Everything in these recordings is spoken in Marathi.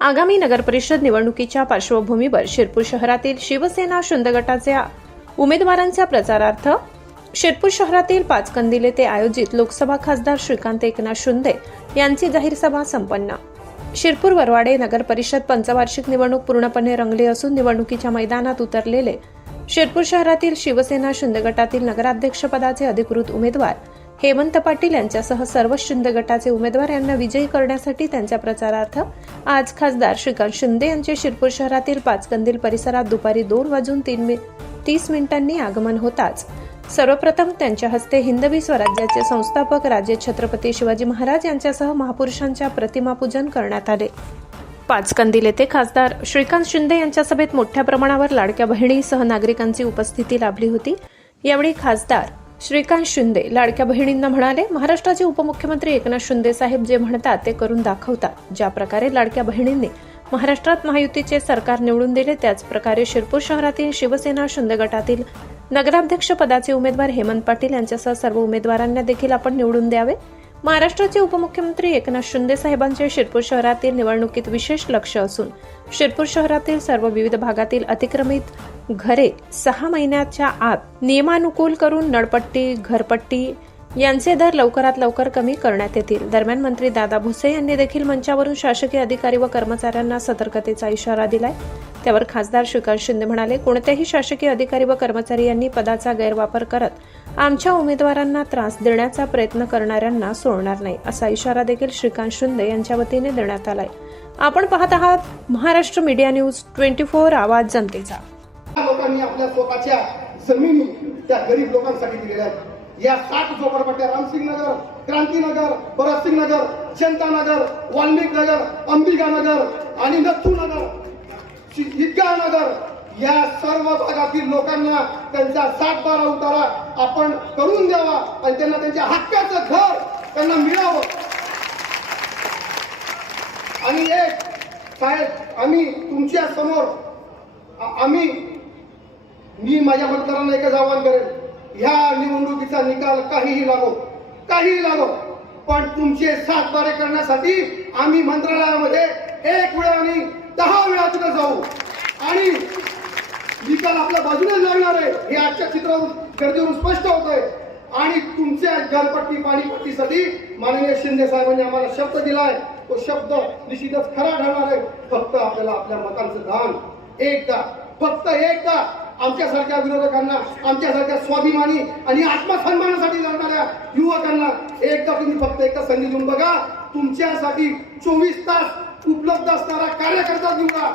आगामी नगरपरिषद निवडणुकीच्या पार्श्वभूमीवर शिरपूर शहरातील शिवसेना शुंद गटाच्या उमेदवारांच्या प्रचारार्थ शिरपूर शहरातील पाचकंदिल येथे आयोजित लोकसभा खासदार श्रीकांत एकनाथ शिंदे यांची जाहीर सभा संपन्न। शिरपूर वरवाडे नगरपरिषद पंचवार्षिक निवडणूक पूर्णपणे रंगली असून निवडणुकीच्या मैदानात उतरलेले शिरपूर शहरातील शिवसेना शुंद गटातील नगराध्यक्षपदाचे अधिकृत उमेदवार हेमंत पाटील यांच्यासह सर्व शुंद गटाचे उमेदवार यांना विजयी करण्यासाठी त्यांच्या प्रचारार्थ आज खासदार श्रीकांत शिंदे यांचे शिरपूर शहरातील पाचकंदिल परिसरात दुपारी 2:30 आगमन होताच सर्वप्रथम त्यांच्या हस्ते हिंदवी स्वराज्याचे संस्थापक राजे छत्रपती शिवाजी महाराज यांच्यासह महापुरुषांच्या प्रतिमा पूजन करण्यात आले। पाचकंदिल येथे खासदार श्रीकांत शिंदे यांच्या सभेत मोठ्या प्रमाणावर लाडक्या बहिणीसह नागरिकांची उपस्थिती लाभली होती। यावेळी खासदार श्रीकांत शिंदे लाडक्या बहिणींना म्हणाले, महाराष्ट्राचे उपमुख्यमंत्री एकनाथ शिंदे साहेब जे म्हणतात ते करून दाखवतात। ज्या प्रकारे लाडक्या बहिणींनी महाराष्ट्रात महायुतीचे सरकार निवडून दिले, त्याच प्रकारे शिरपूर शहरातील शिवसेना शुंद गटातील नगराध्यक्ष पदाचे उमेदवार हेमंत पाटील यांच्यासह सर्व उमेदवारांना देखील आपण निवडून द्यावे। महाराष्ट्राचे उपमुख्यमंत्री एकनाथ शिंदे साहेबांचे शिरपूर शहरातील निवडणुकीत विशेष लक्ष असून शिरपूर शहरातील सर्व विविध भागातील अतिक्रमित घरे 6 महिन्याच्या आत नियमानुकूल करून नळपट्टी, घरपट्टी यांचे दर लवकरात लवकर कमी करण्यात येतील। दरम्यान मंत्री दादा भुसे यांनी देखील मंचावरून शासकीय अधिकारी व कर्मचाऱ्यांना सतर्कतेचा इशारा दिलाय। त्यावर खासदार श्रीकांत शिंदे म्हणाले, कोणत्याही शासकीय अधिकारी व कर्मचारी यांनी पदाचा गैरवापर करत आमच्या उमेदवारांना त्रास देण्याचा प्रयत्न करणाऱ्यांना सोडणार नाही, असा इशारा देखील श्रीकांत शिंदे यांच्या वतीने देण्यात आलाय। आपण पाहत आहात महाराष्ट्र मीडिया न्यूज 24 आवाज जनतेचा। लोकांनी आपल्या स्वतःच्या जमिनी त्या गरीब लोकांसाठी दिलेल्या आहेत। या 60 झोपडपट्ट्या रामसिंग नगर, क्रांतीनगर, भरतसिंग नगर, जनता नगर, वाल्मिक नगर, अंबिका नगर आणि नथू नगर, ईदगाह नगर या सर्व भागातील लोकांना त्यांचा 7-12 उतारा आपण करून द्यावा आणि त्यांना त्यांच्या हक्काचं घर त्यांना मिळावं। आणि एक साहेब, आम्ही तुमच्या समोर मी माझ्या मतदारांना एकच आवाहन करेन, ह्या निवडणुकीचा निकाल काहीही लागो, पण तुमचे 7-12 करण्यासाठी आम्ही मंत्रालयामध्ये 1 वेळा आणि 10 वेळा तिथे जाऊ आणि निकाल आपल्या बाजूने लागणार आहे हे आजच्या चित्रावरून गर्दीवरून स्पष्ट होत आहे। आणि तुमच्या घरपट्टी पाणीपट्टीसाठी माननीय शिंदे साहेबांनी आम्हाला शब्द दिलाय, तो शब्द निश्चितच खरा ठरणार आहे। फक्त आपल्याला आपल्या मतांचं दान फक्त एकदा आमच्यासारख्या विरोधकांना, आमच्यासारख्या स्वाभिमानी आणि आत्मसन्मानासाठी लढणाऱ्या युवकांना एकदा तुम्ही फक्त एकदा संधी देऊन बघा। तुमच्यासाठी 24 तास उपलब्ध असणारा कार्यकर्ता निवडा,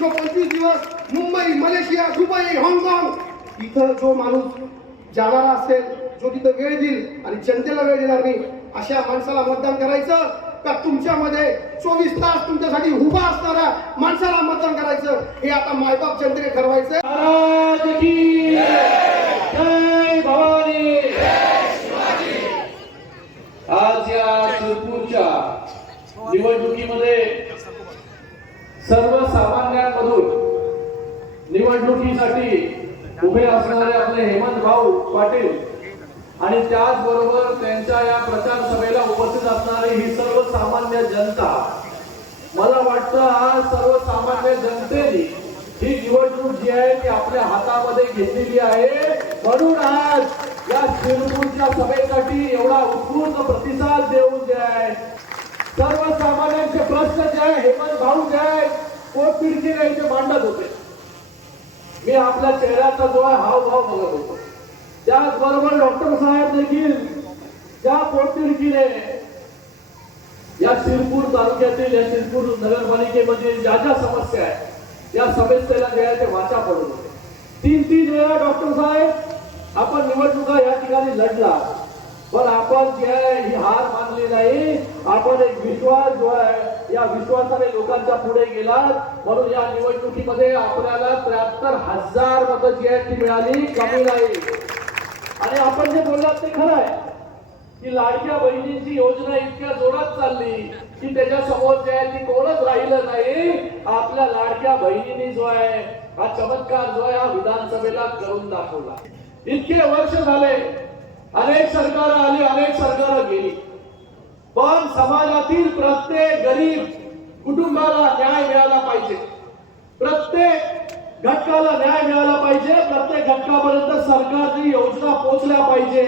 जो 25 दिवस मुंबई, मलेशिया, दुबई, हाँगकाँग इथं जो माणूस जाणारा असेल, जो तिथं वेळ देईल आणि जनतेला वेळ देणार नाही, अशा माणसाला मतदान करायचं का तुमच्यामध्ये 24 तास तुमच्यासाठी उभा असणारा माणसाला मतदान करायचं, हे आता मायबाप जनतेने ठरवायचं। आज या शिरपूरच्या निवडणुकीमध्ये सर्वसामान्यांमधून निवडणुकीसाठी उभे असणारे आपले हेमंत भाऊ पाटील आणि त्याचबरोबर त्यांच्या या प्रचार सभेला उपस्थित असणारी ही सर्वसामान्य जनता, मला वाटतं आज सर्वसामान्य जनतेने ही निवडणूक जी आहे ती आपल्या हातामध्ये घेतलेली आहे। म्हणून आज या शिरपूरच्या सभेसाठी एवढा उत्स्फूर्त प्रतिसाद देऊन जे आहे सर्वसामान्यांचे प्रश्न जे आहे हेमंत भाऊ जे आहे पोटतिडकीने इथे मांडत होते। मी आपल्या चेहऱ्याचा जो आहे हावभाव बघत होतो, त्याचबरोबर डॉक्टर साहेब देखील ज्या पोटतिडकीने या शिरपूर तालुक्यातील, या शिरपूर नगरपालिकेमध्ये ज्या समस्या आहेत या समस्येला जे आहे ते वाचा पडत होते। 3 वेळा डॉक्टर साहेब आपण निवडणुका या ठिकाणी लढला, पण आपण जे आहे ही हार मानली नाही। आपण एक विश्वास जो आहे या विश्वासाने लोकांच्या पुढे गेलात, म्हणून या निवडणुकीमध्ये आपल्याला 73,000 मतं जी आहेत ती मिळाली, कमी नाही। आणि आपण जे बोललात ते खरं आहे की लाडक्या बहिणींची योजना इतक्या जोरात चालली की त्याच्या समोर जे आहे ती कोणच राहिलं नाही। आपल्या लाडक्या बहिणींनी जो आहे हा चमत्कार जो आहे हा विधानसभेला करून दाखवला। इतके वर्ष झाले, अनेक सरकार आली, अनेक सरकार गेली, पण समाजातील प्रत्येक गरीब कुटुंबाला न्याय मिळाला पाहिजे, प्रत्येक घटकाला न्याय मिळाला पाहिजे, प्रत्येक घटकापर्यंत सरकारची योजना पोहोचल्या पाहिजे,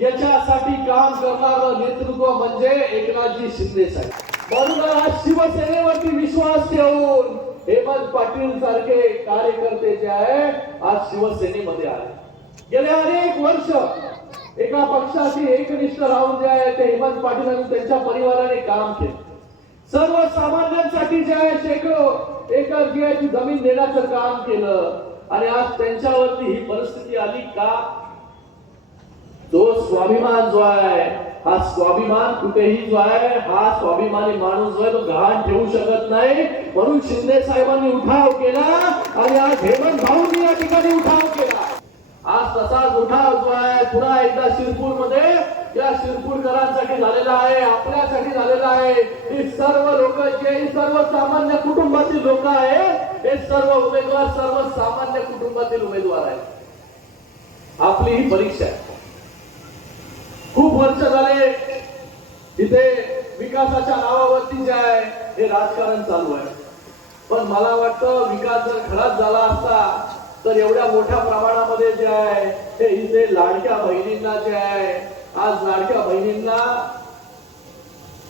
याच्यासाठी काम करणारं नेतृत्व म्हणजे एकनाथजी शिंदे साहेब. म्हणून आज शिवसेनेवरती विश्वास ठेवून हेमंत पाटील सारखे कार्यकर्ते जे आहे आज शिवसेनेमध्ये आले. गेले अनेक वर्ष एका पक्षाशी एकनिष्ठ राहून जे आहे ते हेमंत पाटील आणि त्यांच्या परिवाराने काम केले. सर्वसामान्यांसाठी जे आहे शेकडो एकर जी आहे ती जमीन देण्याचं काम केलं आणि आज त्यांच्यावरती ही परिस्थिती आली का? तो स्वाभिमान जो आहे हा स्वाभिमान कुठेही जो आहे हा स्वाभिमानी माणूस जो आहे तो गहाण ठेवू शकत नाही. म्हणून शिंदे साहेबांनी उठाव केला आणि आज हेमंत भाऊंनी या ठिकाणी उठाव केला. आज तसाच उठाव जो आहे पुन्हा एकदा शिरपूर मध्ये या शिरपूरकरांसाठी झालेला आहे, आपल्यासाठी झालेला आहे. ही सर्व लोक जे सर्व सामान्य कुटुंबातील लोक आहेत हे सर्व उमेदवार सर्व सामान्य कुटुंबातील उमेदवार आहेत. आपली ही परीक्षा आहे. खूप वर्ष झाले इथे विकासाच्या नावावरती जे आहे हे राजकारण चालू आहे. पण मला वाटतं विकास जर खराच झाला असता तर एवढ्या मोठ्या प्रमाणामध्ये जे आहे ते इथे लाडक्या बहिणींना जे आहे आज लाडक्या बहिणींना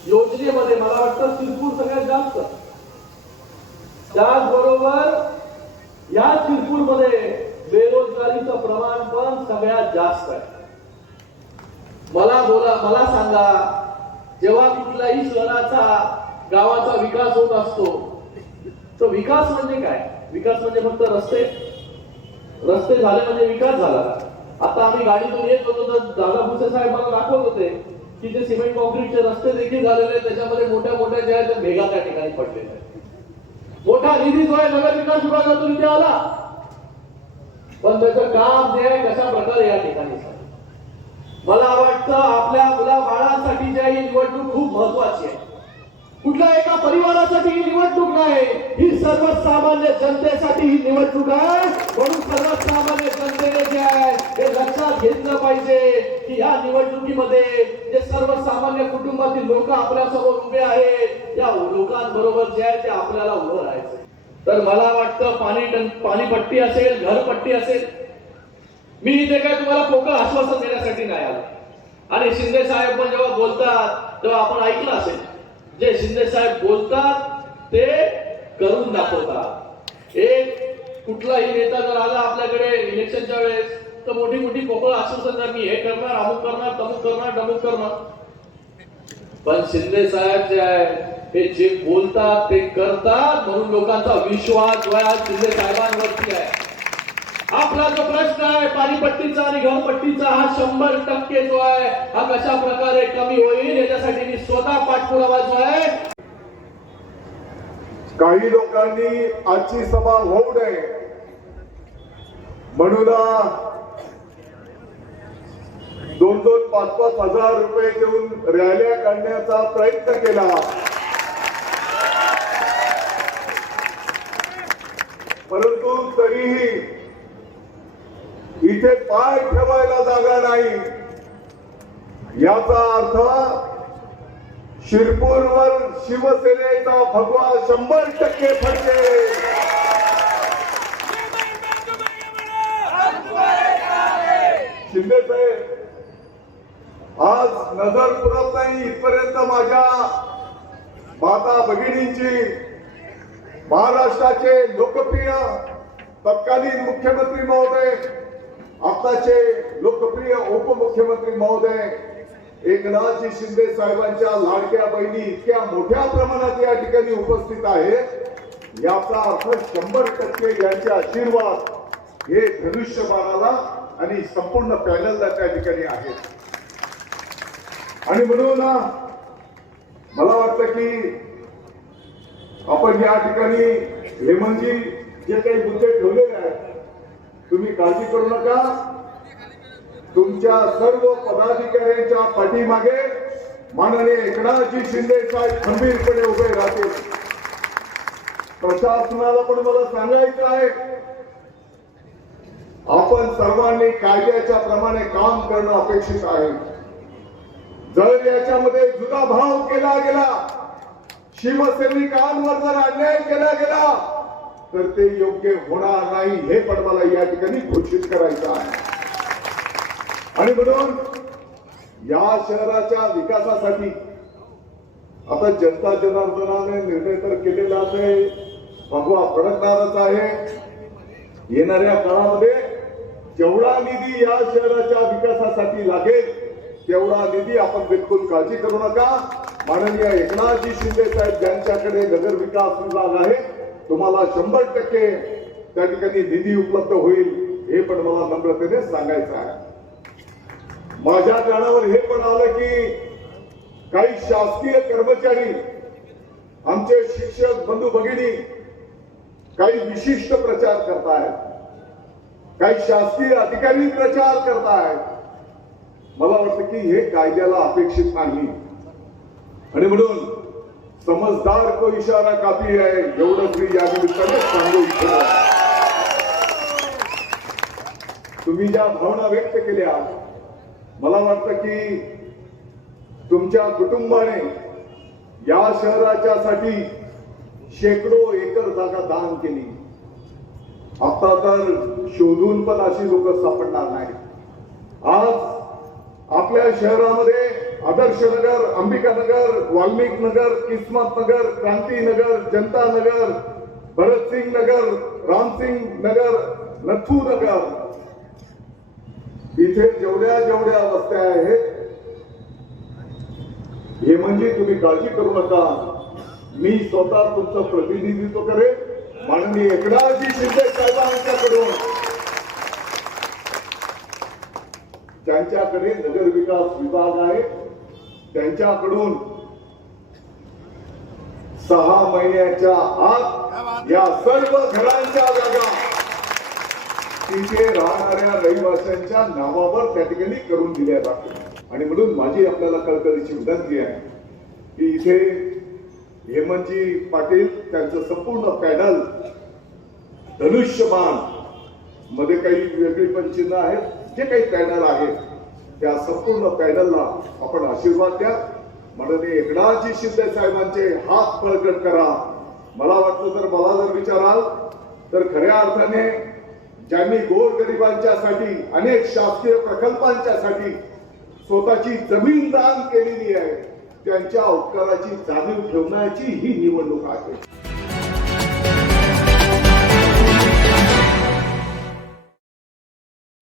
योजनेमध्ये मला वाटतं शिरपूर सगळ्यात जास्त, त्याचबरोबर या शिरपूरमध्ये बेरोजगारीचं प्रमाण पण सगळ्यात जास्त आहे. मला सांगा, जेव्हा कुठल्याही शहराचा गावाचा विकास होत असतो तो विकास म्हणजे काय? विकास म्हणजे फक्त रस्ते झाले म्हणजे विकास झाला. आता आम्ही गाडीतून येत होतो तर दादा भुसे साहेब मला दाखवत होते की जे सिमेंट कॉन्क्रीटचे रस्ते देखील झालेले त्याच्यामध्ये मोठ्या मोठ्या ज्या आहेत त्या भेगा त्या ठिकाणी पडलेल्या आहेत. मोठा निधी जो आहे नगर विकास विभागातून इथे आला, पण त्याचं काम जे आहे कशा प्रकारे या ठिकाणी झालं. मला वाटतं आपल्या मुला बाळांसाठी जी ही निवडणूक खूप महत्वाची आहे. कुठल्या एका परिवारासाठी ही निवडणूक नाही, ही सर्वसामान्य जनतेसाठी ही निवडणूक आहे. म्हणून सर्वसामान्य जनतेने जे आहे हे लक्षात घेतलं पाहिजे की या निवडणुकीमध्ये जे सर्वसामान्य कुटुंबातील लोक आपल्या समोर उभे आहेत या लोकांबरोबर जे आहे ते आपल्याला उभं राहायचं. तर मला वाटतं पाणीपट्टी असेल, घरपट्टी असेल, मी इथे काय तुम्हाला पोकळ आश्वासन देण्यासाठी नाही आलो. आणि शिंदे साहेब पण जेव्हा बोलतात तेव्हा आपण ऐकलं असेल, जे शिंदे साहेब बोलतात ते करून दाखवतात. एक कुठलाही नेता जर आला आपल्याकडे इलेक्शनच्या वेळेस तर मोठी मोठी पोकळ आश्वासन, मी हे करणार, अमुक करणार, तमुक करणार, डमुक करणार. पण शिंदे साहेब जे आहे हे जे बोलतात ते करतात. म्हणून लोकांचा विश्वास जो आहे शिंदे साहेबांवरती आहे. आपला जो प्रश्न आहे पाणीपट्टीचा आणि घरपट्टीचा हा 100% जो आहे हा कशा प्रकारे कमी होईल याच्यासाठी मी स्वतः पाठपुरावा जो आहे. काही लोकांनी आजची सभा होऊ नये म्हणून 2-2, 5-5 हजार रुपये देऊन रॅल्या काढण्याचा प्रयत्न केला. परंतु तरीही इथे पाय ठेवायला जागा नाही. याचा अर्थ शिरपूरवर शिवसेनेचा भगवा 100% फडकेल. शिंदे साहेब आज नजर पुरत नाही इथपर्यंत माझ्या माता भगिनींची महाराष्ट्राचे लोकप्रिय तत्कालीन मुख्यमंत्री महोदय, आताचे लोकप्रिय उपमुख्यमंत्री महोदय एकनाथजी शिंदे साहेबांच्या लाडक्या बहिणी इतक्या मोठ्या प्रमाणात या ठिकाणी उपस्थित आहेत. याचा अर्थ 100% यांचे आशीर्वाद हे धनुष्यबाणाला आणि संपूर्ण पॅनलला त्या ठिकाणी आहेत. आणि म्हणून मला वाटतं की आपण या ठिकाणी हेमंतजी जे काही मुद्दे ठेवलेले आहेत तुम्ही काळजी करू नका. तुमच्या सर्व पदाधिकाऱ्यांच्या पाठीमागे माननीय एकनाथजी शिंदे साहेब खंबीरपणे उभे राहतील. प्रशासनाला पण मला सांगायचं आहे, आपण सर्वांनी कायद्याच्या प्रमाणे काम करणं अपेक्षित आहे. जर याच्यामध्ये जुदा भाव केला गेला, शिवसैनिकांवर जर अन्याय केला गेला तर ते योग्य होणार नाही, हे पण मला या ठिकाणी घोषित करायचं आहे. आणि म्हणून या शहराच्या विकासासाठी आता जनता जनार्दनाने निर्णय तर केलेलाच आहे, भगवा फडकणारच आहे. येणाऱ्या काळामध्ये जेवढा निधी या शहराच्या विकासासाठी लागेल तेवढा निधी आपण बिलकुल काळजी करू नका. माननीय एकनाथजी शिंदे साहेब ज्यांच्याकडे नगर विकास विभाग आहे, तुम्हाला 100% त्या ठिकाणी निधी उपलब्ध होईल, हे पण मला नम्रतेने सांगायचं आहे. माझ्या कानावर हे पण आलं की काही शासकीय कर्मचारी, आमचे शिक्षक बंधू भगिनी काही विशिष्ट प्रचार करतायत, काही शासकीय अधिकारी प्रचार करतायत. मला वाटतं की हे कायद्याला अपेक्षित नाही. आणि म्हणून समजदार को इशारा काफी आहे, एवढंच मी या निमित्ताने सांगू इच्छितो. तुम्ही ज्या भावना व्यक्त केल्या, मला वाटतं की तुमच्या कुटुंबाने या शहराच्या साठी शेकडो एकर जागा दान केली. आता तर शोधून पण अशी लोक सापडणार नाही. आज आपल्या शहरामध्ये आदर्श नगर, अंबिका नगर, वाल्मिक नगर, किस्मत नगर, क्रांती नगर, जनता नगर, भरतसिंग नगर, रामसिंग नगर, नथू नगर, इथे जेवढ्या जेवढ्या वस्त्या आहेत, हे म्हणजे तुम्ही काळजी करू नका, मी स्वतः तुमचं प्रतिनिधित्व करेन. माननीय एकनाथजी शिंदे साहेबांच्याकडून, ज्यांच्याकडे नगर विकास विभाग आहे, त्यांच्याकडून 6 महिन्याच्या आत या सर्व घरांच्या जागा तिथे राहणाऱ्या रहिवाशांच्या नावावर त्या ठिकाणी करून दिल्या जातील. आणि म्हणून माझी आपल्याला कळकळीची विनंती आहे की इथे हेमंतजी पाटील त्यांचं संपूर्ण पॅनल, धनुष्यबाण मध्ये काही वेगळी पण चिन्ह आहेत, जे काही पॅनल आहेत त्या संपूर्ण पॅनलला आपण आशीर्वाद द्या. माननीय एकनाथजी शिंदे साहेबांचे हात बळकट करा. मला वाटतं जर मला जर विचाराल तर खऱ्या अर्थाने ज्यांनी गोरगरिबांच्यासाठी अनेक शासकीय प्रकल्पांच्यासाठी स्वतःची जमीन दान केलेली आहे, त्यांच्या उपकाराची जाणीव ठेवण्याची ही निवडणूक आहे.